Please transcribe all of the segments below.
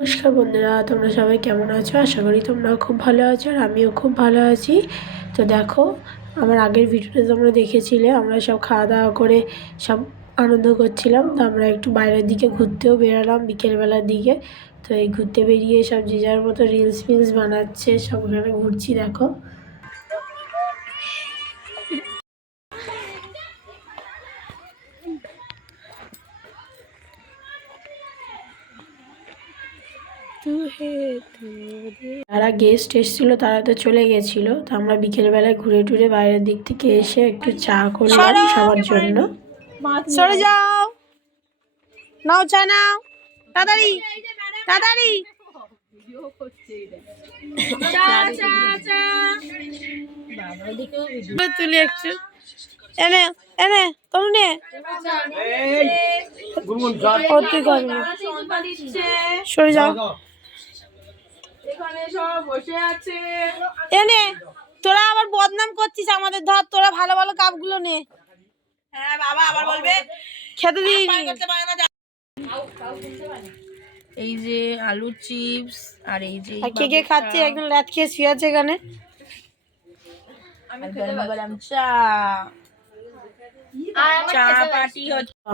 নমস্কার বন্ধুরা, তোমরা সবাই কেমন আছো? আশা করি তোমরাও খুব ভালো আছো আর আমিও খুব ভালো আছি। তো দেখো, আমার আগের ভিডিওতে তোমরা দেখেছিলে আমরা সব খাওয়া দাওয়া করে সব আনন্দ করছিলাম। তো আমরা একটু বাইরের দিকে ঘুরতেও বেরোলাম বিকেলবেলার দিকে। তো এই ঘুরতে বেরিয়ে সব যে যার মতো রিলস বানাচ্ছে, সব ওখানে ঘুরছি দেখো। যারা গেস্ট এসেছিলো তারা তো চলে গেছিলো। তো আমরা বিকেলবেলায় ঘুরে টুরে বাইরের দিক থেকে এসে একটু চা করলাম সবার জন্য। সরে যাও, নাও চা নাও, তাড়াতাড়ি তাড়াতাড়ি তুলি একটু এনে এনে তরুণে সরে যাও। এনে তোরা আবার বদনাম করছিস আমাদের, ধর তোরা ভালো ভালো কাপগুলো নে। হ্যাঁ বাবা আবার বলবে খেতে দিইনি। এই যে আলু চিপস আর এই যে কে কে খাচ্ছে, একদম ল্যাট খেয়ে শুয়ে আছে এখানে।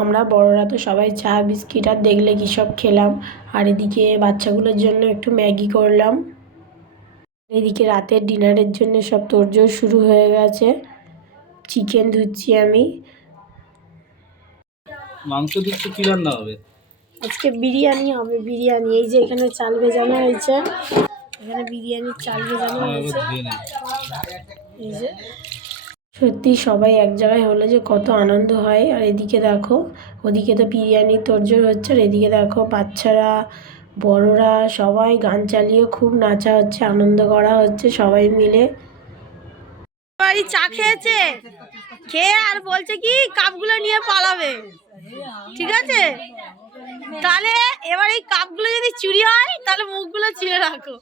আমরা বড়রা তো সবাই চা বিস্কিট আর দেখলে কি সব খেলাম। আর এদিকে বাচ্চাগুলোর জন্য একটু ম্যাগি করলাম। এদিকে রাতের ডিনারের জন্য সব তোড়জোড় শুরু হয়ে গেছে। চিকেন ধুচ্ছি আমি। মাংস দিচ্ছি, কি রান্না হবে? আজকে বিরিয়ানি হবে। বিরিয়ানি, এই যে এখানে চাল ভেজানো হয়েছে, এখানে বিরিয়ানির চাল ভেজানো হয়েছে। এই যে সত্যি সবাই এক জায়গায় হলে যে কত আনন্দ হয়। আর এদিকে দেখো, ওদিকে তো বিরিয়ানির তোড়জোড় হচ্ছে, আর এদিকে দেখো বাচ্চারা বড়রা সবাই গান চালিয়ে খুব নাচা হচ্ছে, আনন্দ করা হচ্ছে সবাই মিলে। বাড়ি চা খেয়েছে, খেয়ে আর বলছে কি কাপগুলো নিয়ে পালাবে। ঠিক আছে, তাহলে এবার এই কাপগুলো যদি চুরি হয় তাহলে মুখগুলো চিড়ে রাখো।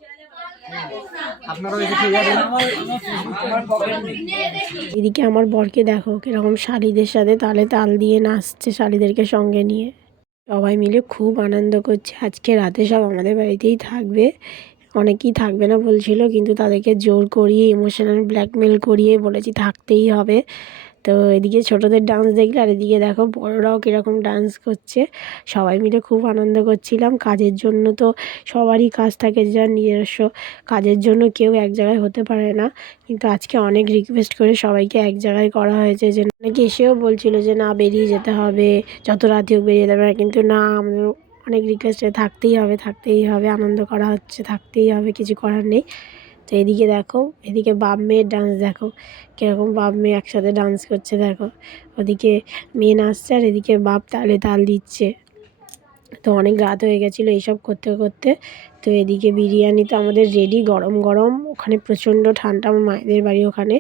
এদিকে আমার বরকে দেখো কিরকম শালিদের সাথে তালে তাল দিয়ে নাচছে, শালিদেরকে সঙ্গে নিয়ে সবাই মিলে খুব আনন্দ করছে। আজকে রাতে সব আমাদের বাড়িতেই থাকবে। অনেকেই থাকবে না বলছিল, কিন্তু তাদেরকে জোর করিয়ে ইমোশনাল ব্ল্যাকমেল করিয়ে বলেছি থাকতেই হবে। তো এদিকে ছোটদের ডান্স দেখলে, আর এদিকে দেখো বড়রাও কীরকম ডান্স করছে। সবাই মিলে খুব আনন্দ করছিলাম। কাজের জন্য তো সবারই কাজ থাকে, যার নিজস্ব কাজের জন্য কেউ এক জায়গায় হতে পারে না। কিন্তু আজকে অনেক রিকোয়েস্ট করে সবাইকে এক জায়গায় করা হয়েছে। যে অনেকে এসেও বলছিল যে না বেরিয়ে যেতে হবে, যত রাত হোক বেরিয়ে যেতে হবে, কিন্তু না, আমাদের অনেক রিকোয়েস্টে থাকতেই হবে, আনন্দ করা হচ্ছে, থাকতেই হবে, কিছু করার নেই। তো এদিকে দেখো, এদিকে বাপ মেয়ের ডান্স দেখো কীরকম বাপ মেয়ে একসাথে ডান্স করছে দেখো। ওদিকে মেয়ে নাচছে আর এদিকে বাপ তালে তাল দিচ্ছে। তো অনেক রাত হয়ে গেছিলো এইসব করতে করতে। তো এদিকে বিরিয়ানি তো আমাদের রেডি, গরম গরম। ওখানে প্রচণ্ড ঠান্ডা, আমার মায়েদের বাড়ি ওখানে।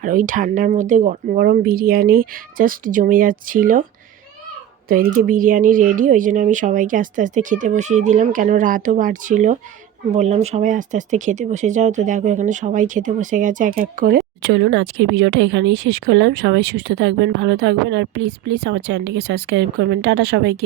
আর ওই ঠান্ডার মধ্যে গরম গরম বিরিয়ানি জাস্ট জমে যাচ্ছিলো। তো এদিকে বিরিয়ানি রেডি, ওই জন্য আমি সবাইকে আস্তে আস্তে খেতে বসিয়ে দিলাম, কেন রাতও বাড়ছিল। বললাম সবাই আস্তে আস্তে খেতে বসে যাও। তো দেখো এখানে সবাই খেতে বসে গেছে এক এক করে। চলুন আজকের ভিডিওটা এখানেই শেষ করলাম। সবাই সুস্থ থাকবেন, ভালো থাকবেন, আর প্লিজ আমার চ্যানেলটিকে সাবস্ক্রাইব করবেন। টাটা সবাইকে।